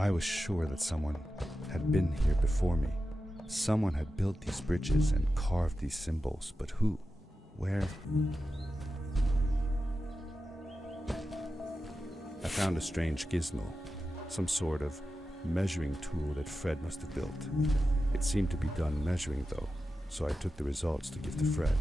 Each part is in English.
I was sure that someone had been here before me. Someone had built these bridges and carved these symbols, but who? Where? I found a strange gizmo, some sort of measuring tool that Fred must have built. It seemed to be done measuring though, so I took the results to give to Fred.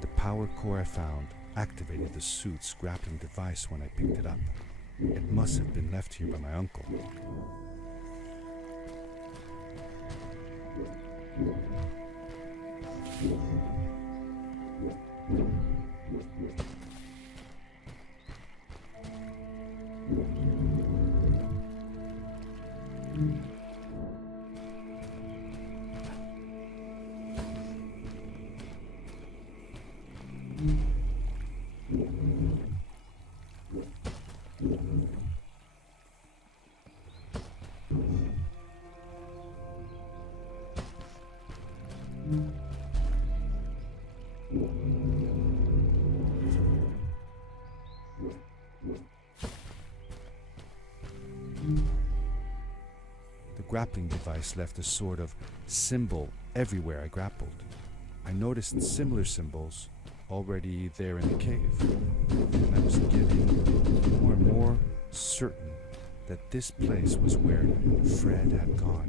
The power core I found activated the suit's grappling device when I picked it up. It must have been left here by my uncle. The grappling device left a sort of symbol everywhere I grappled. I noticed similar symbols already there in the cave, and I was getting more and more certain that this place was where Fred had gone.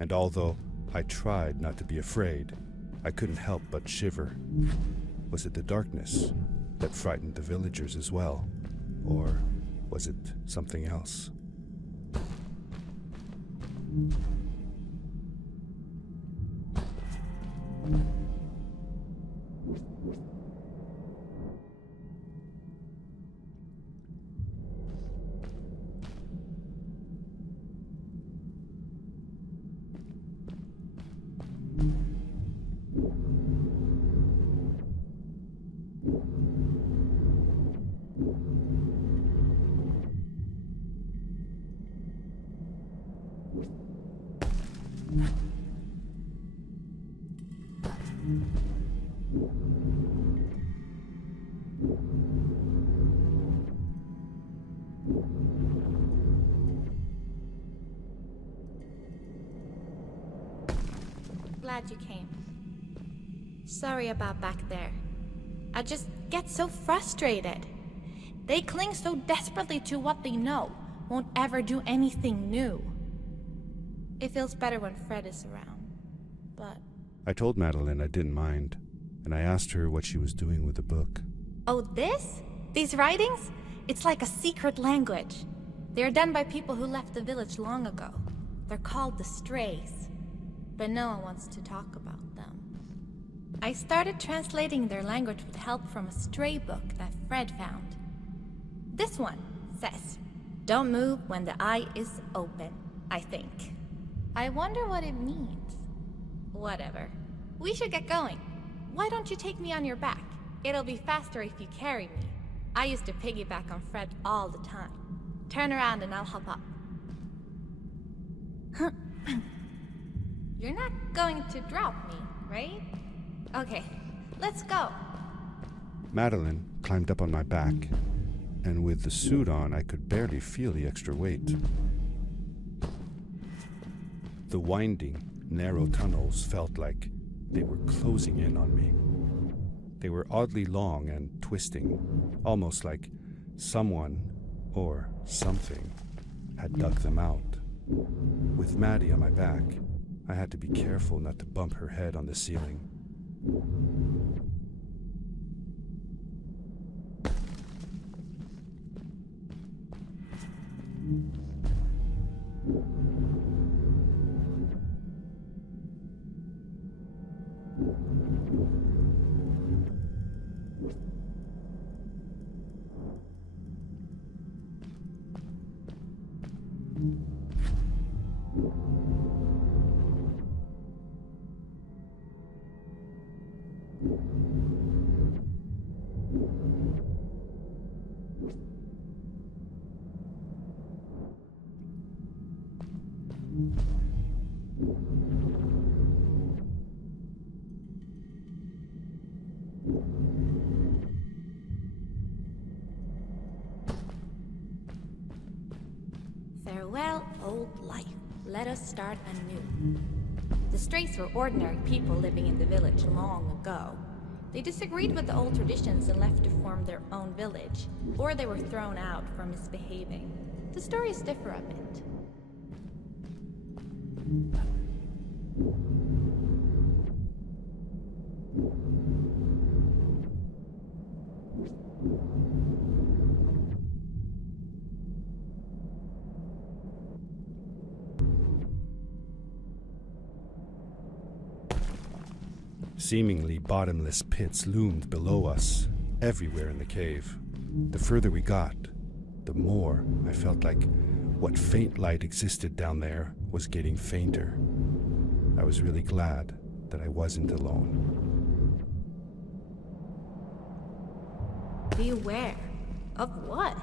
And although I tried not to be afraid, I couldn't help but shiver. Was it the darkness that frightened the villagers as well? Or was it something else? Glad you came. Sorry about back there. I just get so frustrated. They cling so desperately to what they know, won't ever do anything new. It feels better when Fred is around, but... I told Madeline I didn't mind, and I asked her what she was doing with the book. Oh, this? These writings? It's like a secret language. They are done by people who left the village long ago. They're called the Strays, but no one wants to talk about them. I started translating their language with help from a stray book that Fred found. This one says, "Don't move when the eye is open," I think. I wonder what it means. Whatever. We should get going. Why don't you take me on your back? It'll be faster if you carry me. I used to piggyback on Fred all the time. Turn around and I'll hop up. You're not going to drop me, right? Okay, let's go. Madeline climbed up on my back, and with the suit on, I could barely feel the extra weight. The winding, narrow tunnels felt like they were closing in on me. They were oddly long and twisting, almost like someone or something had dug them out. With Maddie on my back, I had to be careful not to bump her head on the ceiling. Farewell, old life. Let us start anew. The Strays were ordinary people living in the village long ago. They disagreed with the old traditions and left to form their own village, or they were thrown out for misbehaving. The stories differ a bit. Seemingly bottomless pits loomed below us, everywhere in the cave. The further we got, the more I felt like what faint light existed down there was getting fainter. I was really glad that I wasn't alone. Beware. Of what?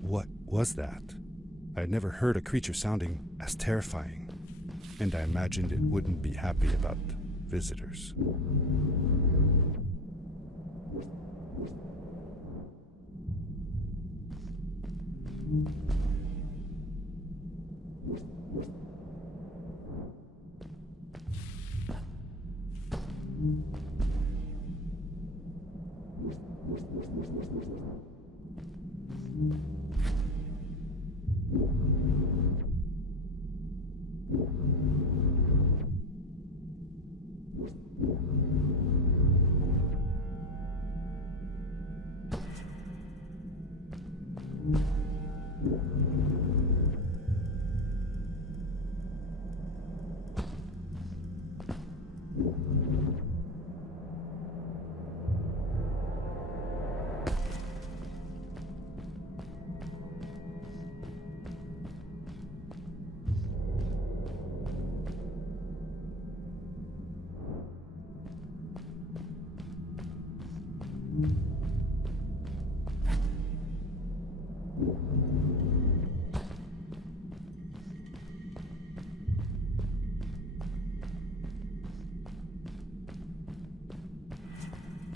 What was that? I had never heard a creature sounding as terrifying, and I imagined it wouldn't be happy about visitors.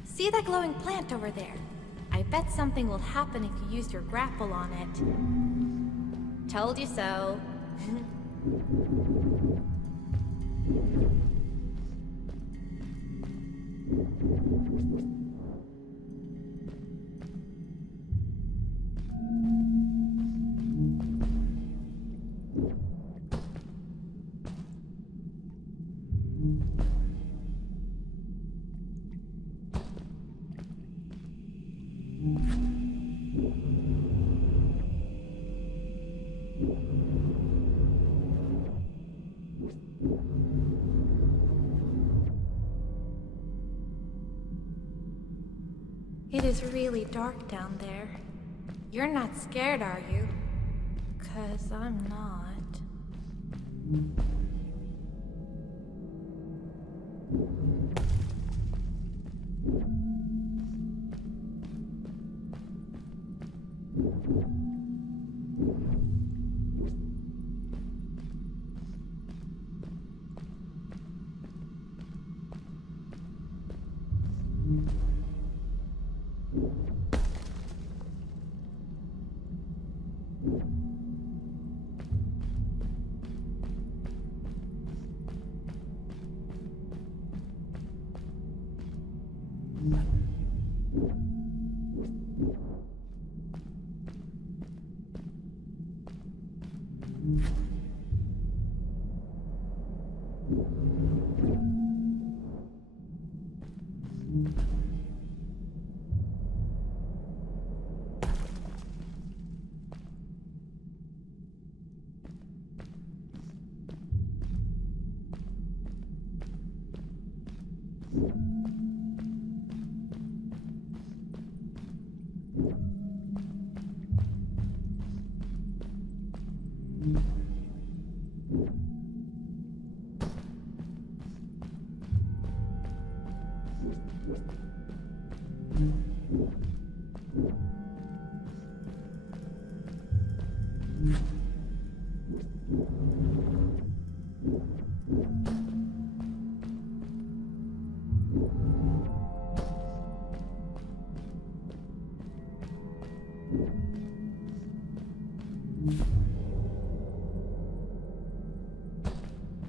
See that glowing plant over there? I bet something will happen if you use your grapple on it. Told you so. It is really dark down there. You're not scared, are you? 'Cause I'm not.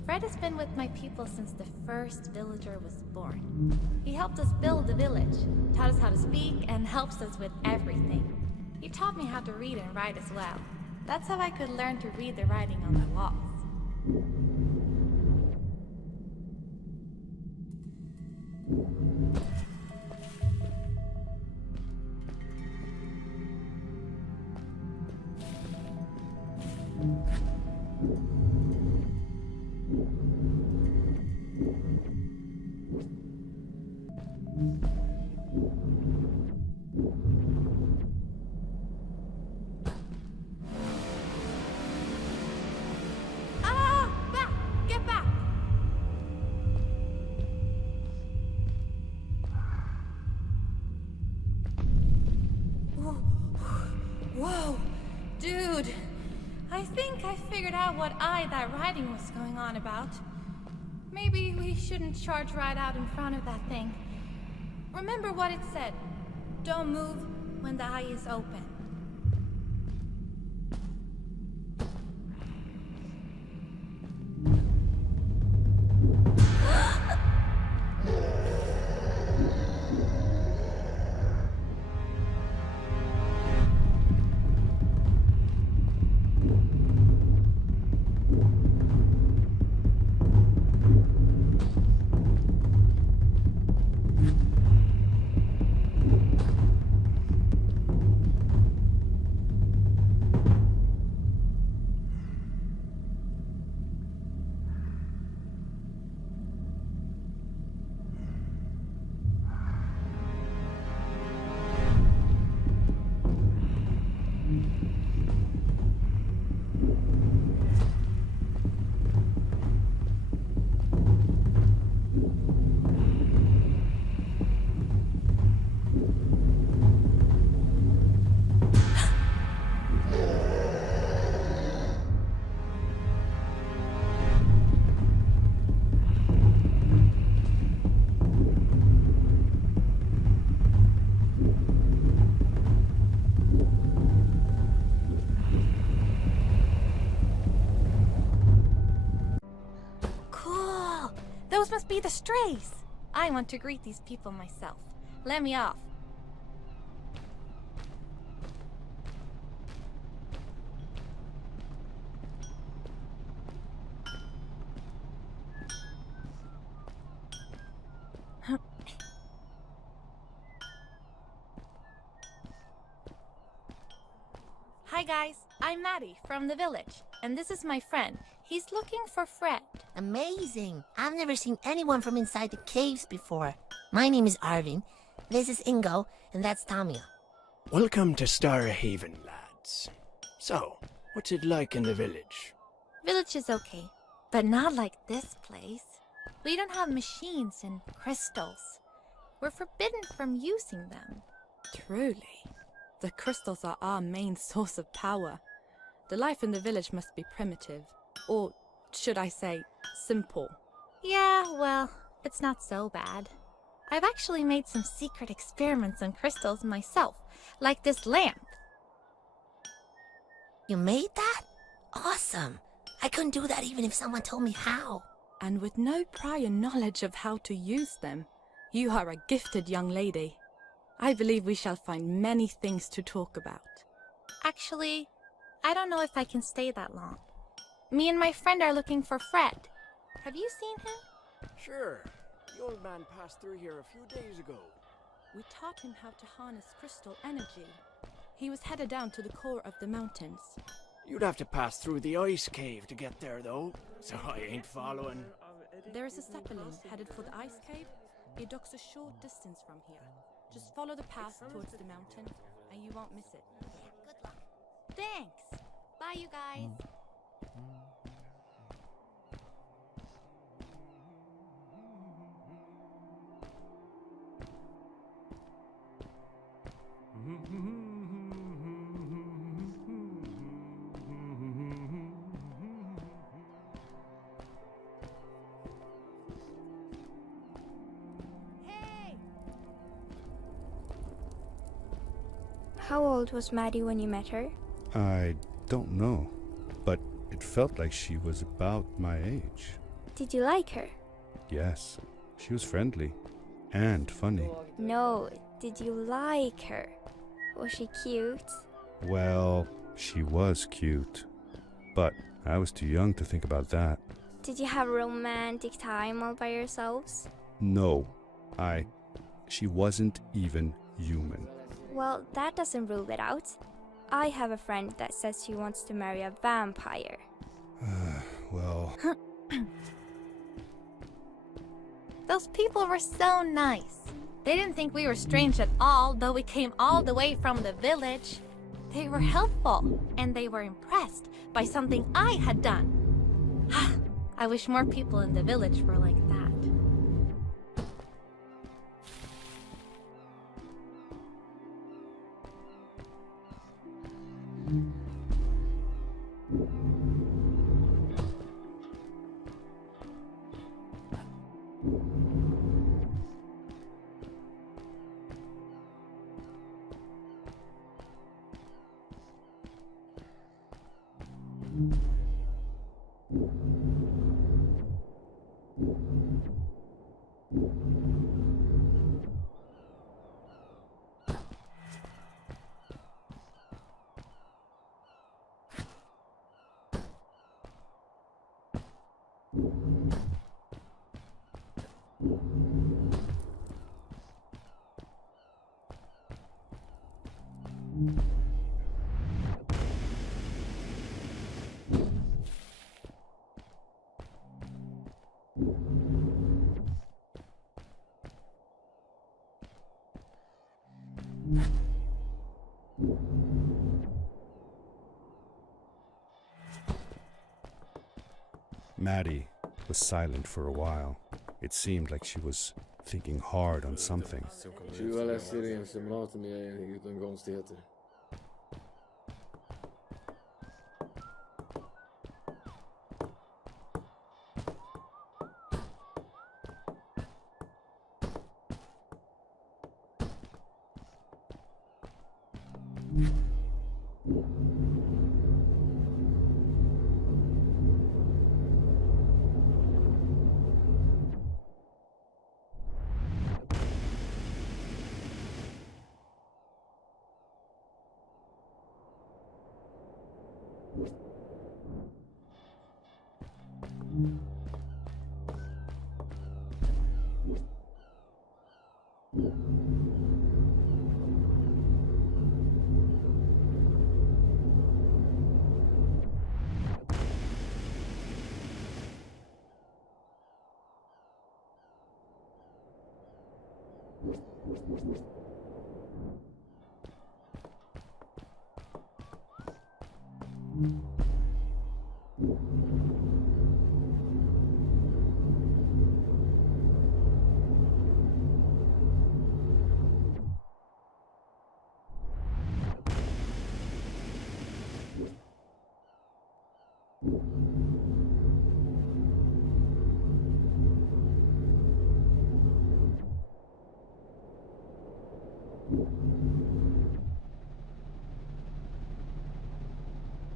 Fred has been with my people since the first villager was born. He helped us build the village, taught us how to speak, and helps us with everything. He taught me how to read and write as well. That's how I could learn to read the writing on the walls. Get back! Whoa, dude. I think I figured out what that writing was going on about. Maybe we shouldn't charge right out in front of that thing. Remember what it said. Don't move when the eye is open. Those must be the strays. I want to greet these people myself. Let me off. Hi guys, I'm Maddie from the village, and this is my friend. He's looking for Fred. Amazing! I've never seen anyone from inside the caves before. My name is Arvin, this is Ingo, and that's Tamia. Welcome to Starhaven, lads. So, what's it like in the village? Village is okay, but not like this place. We don't have machines and crystals. We're forbidden from using them. Truly. The crystals are our main source of power. The life in the village must be primitive. Or, should I say, simple. Yeah, well, it's not so bad. I've actually made some secret experiments on crystals myself, like this lamp. You made that? Awesome! I couldn't do that even if someone told me how. And with no prior knowledge of how to use them, you are a gifted young lady. I believe we shall find many things to talk about. Actually, I don't know if I can stay that long. Me and my friend are looking for Fred. Have you seen him? Sure. The old man passed through here a few days ago. We taught him how to harness crystal energy. He was headed down to the core of the mountains. You'd have to pass through the ice cave to get there, though, so I ain't following. There is a zeppelin headed for the ice cave. It docks a short distance from here. Just follow the path towards the mountain, and you won't miss it. Good luck. Thanks. Bye, you guys. How old was Maddie when you met her? I don't know, but it felt like she was about my age. Did you like her? Yes, she was friendly and funny. No, did you like her? Was she cute? Well, she was cute. But I was too young to think about that. Did you have a romantic time all by yourselves? No, she wasn't even human. Well, that doesn't rule it out. I have a friend that says she wants to marry a vampire. Well, Those people were so nice. They didn't think we were strange at all, though we came all the way from the village. They were helpful, and they were impressed by something I had done. I wish more people in the village were like that. Maddie was silent for a while. It seemed like she was thinking hard on something. 20 läser i en simulator med utan konstigheter.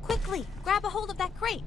Quickly, grab a hold of that crate.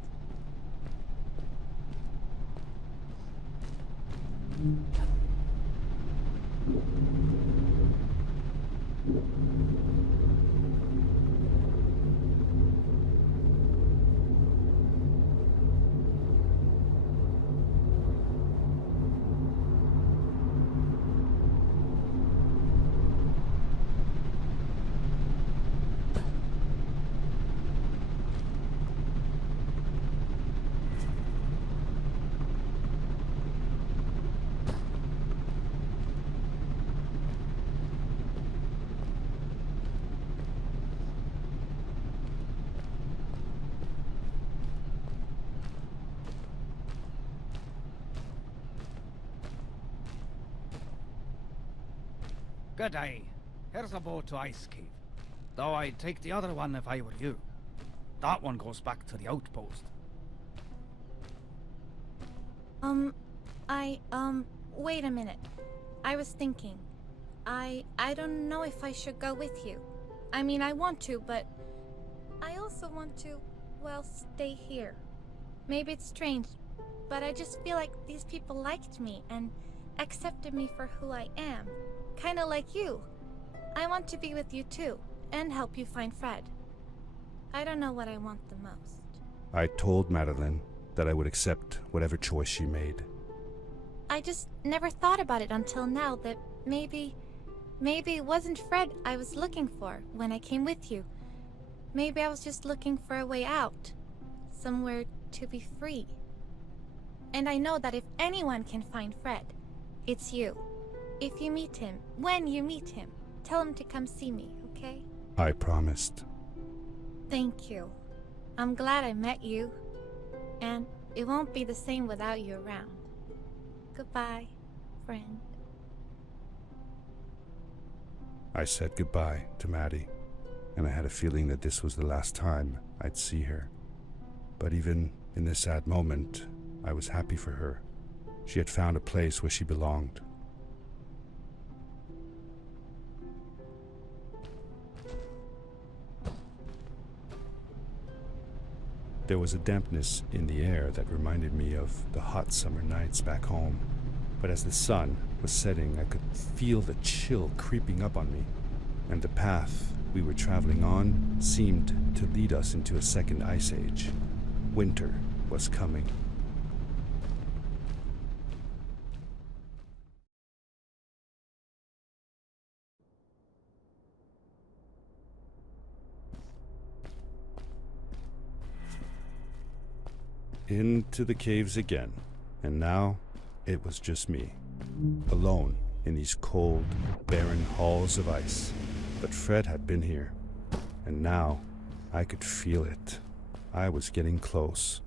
Good day. Here's a boat to Ice Cave. Though I'd take the other one if I were you. That one goes back to the outpost. Wait a minute. I was thinking. I don't know if I should go with you. I mean, I want to, but I also want to, well, stay here. Maybe it's strange, but I just feel like these people liked me and accepted me for who I am. Kinda like you. I want to be with you too, and help you find Fred. I don't know what I want the most. I told Madeline that I would accept whatever choice she made. I just never thought about it until now that maybe it wasn't Fred I was looking for when I came with you. Maybe I was just looking for a way out. Somewhere to be free. And I know that if anyone can find Fred, it's you. If you meet him, when you meet him, tell him to come see me, okay? I promised. Thank you. I'm glad I met you. And it won't be the same without you around. Goodbye, friend. I said goodbye to Maddie, and I had a feeling that this was the last time I'd see her. But even in this sad moment, I was happy for her. She had found a place where she belonged. There was a dampness in the air that reminded me of the hot summer nights back home. But as the sun was setting, I could feel the chill creeping up on me, and the path we were traveling on seemed to lead us into a second ice age. Winter was coming. Into the caves again, and now it was just me, alone in these cold, barren halls of ice. But Fred had been here, and now I could feel it. I was getting close.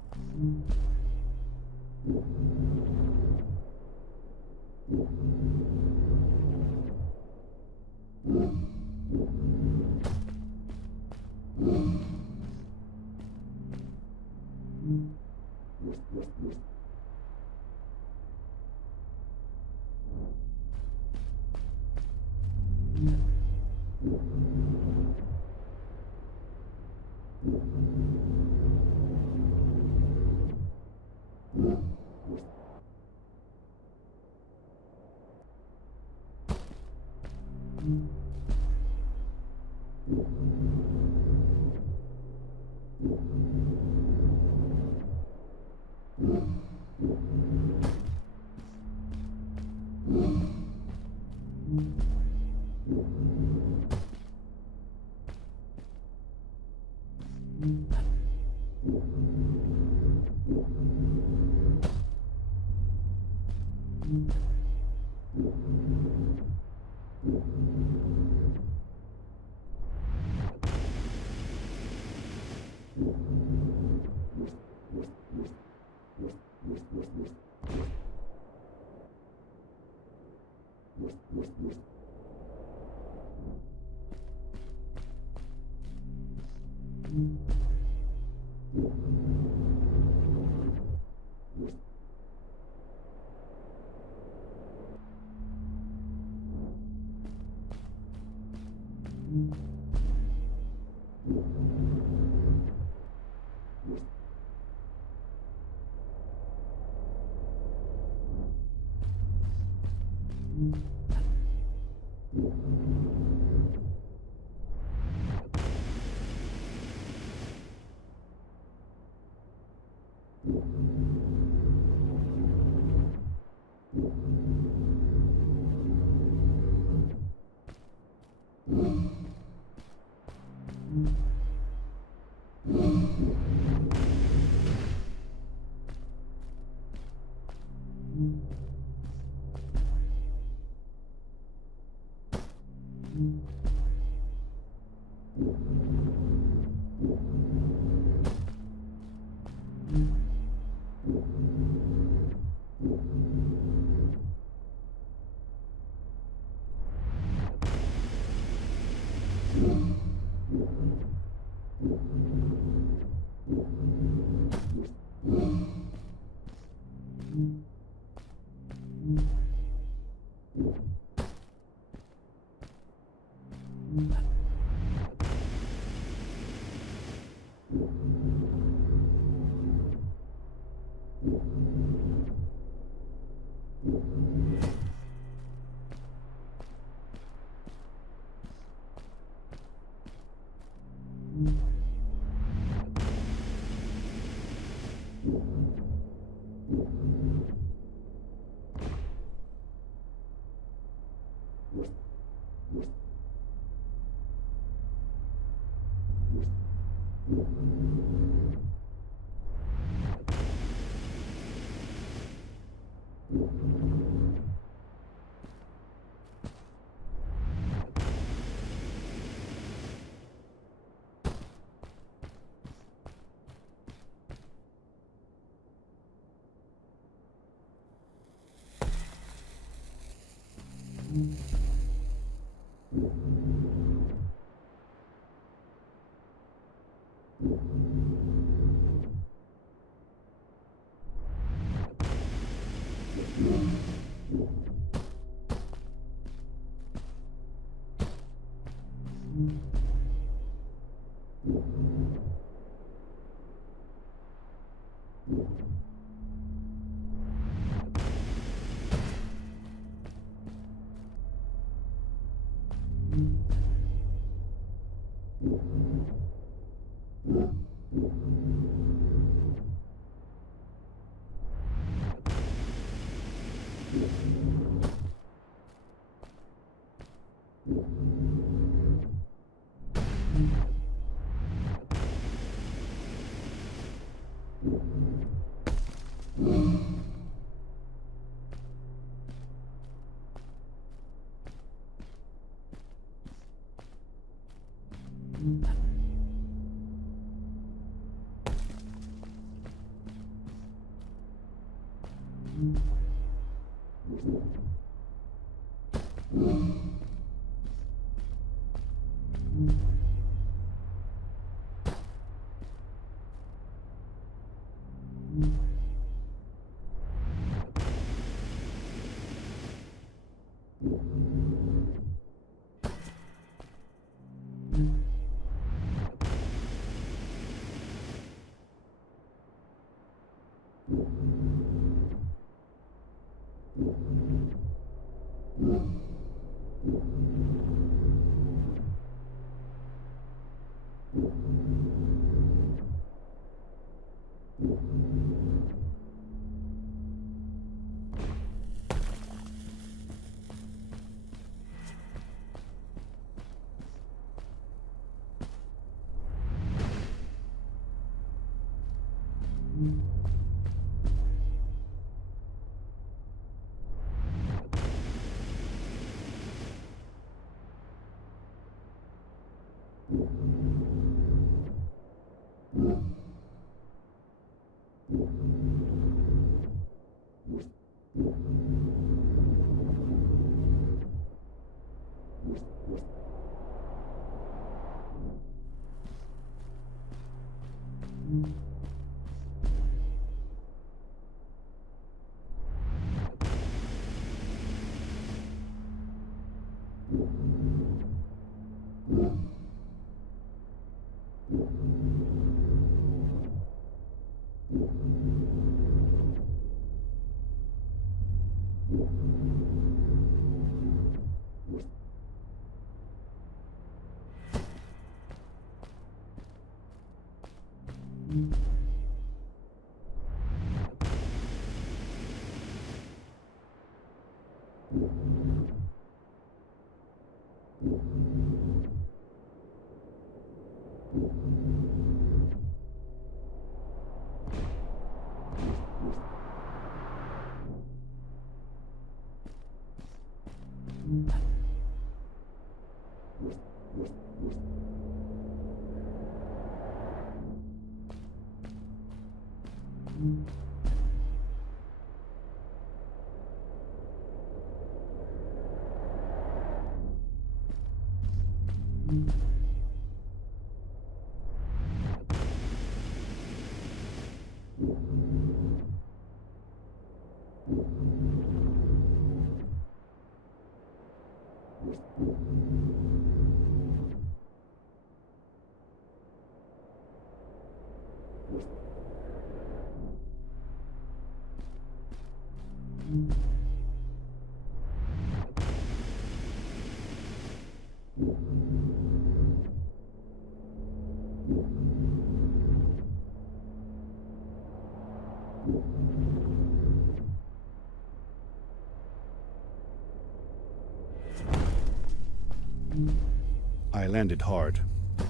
I landed hard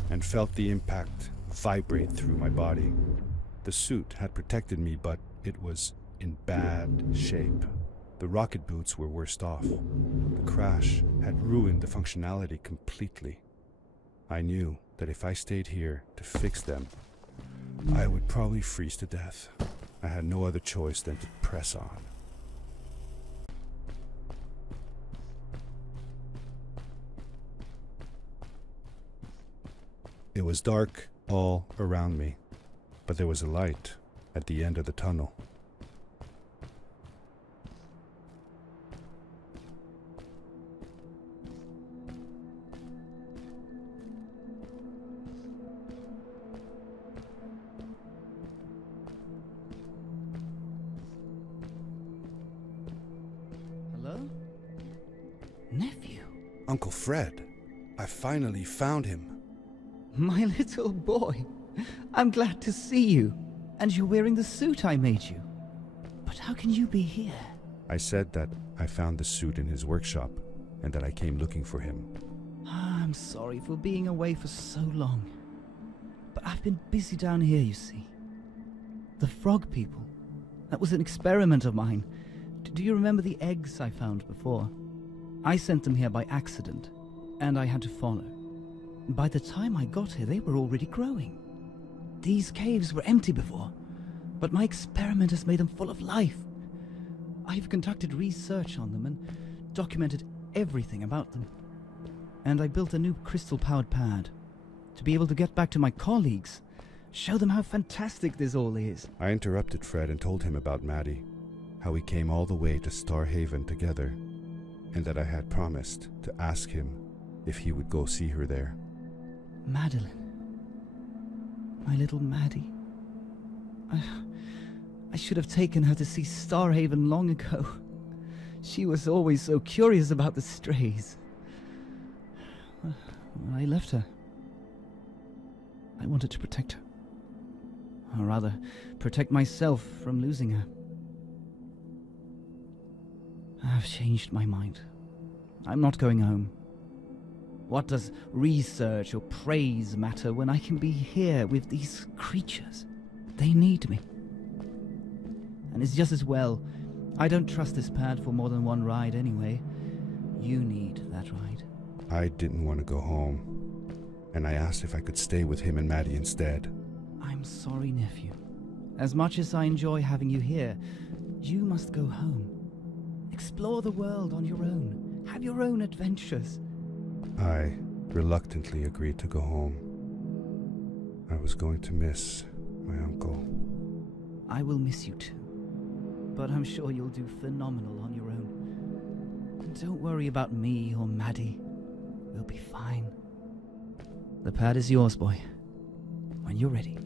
and felt the impact vibrate through my body. The suit had protected me, but it was in bad shape. The rocket boots were worst off. The crash had ruined the functionality completely. I knew that if I stayed here to fix them, I would probably freeze to death. I had no other choice than to press on. It was dark all around me, but there was a light at the end of the tunnel. Hello? Nephew? Uncle Fred, I finally found him. My little boy. I'm glad to see you. And you're wearing the suit I made you. But how can you be here? I said that I found the suit in his workshop and that I came looking for him. I'm sorry for being away for so long. But I've been busy down here, you see. The frog people. That was an experiment of mine. Do you remember the eggs I found before? I sent them here by accident, and I had to follow. By the time I got here, they were already growing. These caves were empty before, but my experiment has made them full of life. I've conducted research on them and documented everything about them. And I built a new crystal-powered pad to be able to get back to my colleagues, show them how fantastic this all is. I interrupted Fred and told him about Maddie, how we came all the way to Starhaven together, and that I had promised to ask him if he would go see her there. Madeline. My little Maddie. I should have taken her to see Starhaven long ago. She was always so curious about the strays. When I left her, I wanted to protect her. Or rather, protect myself from losing her. I've changed my mind. I'm not going home. What does research or praise matter when I can be here with these creatures? They need me. And it's just as well. I don't trust this pad for more than one ride anyway. You need that ride. I didn't want to go home, and I asked if I could stay with him and Maddie instead. I'm sorry, nephew. As much as I enjoy having you here, you must go home. Explore the world on your own. Have your own adventures. I reluctantly agreed to go home. I was going to miss my uncle. I will miss you too, but I'm sure you'll do phenomenal on your own. And don't worry about me or Maddie. We'll be fine. The pad is yours, boy. When you're ready.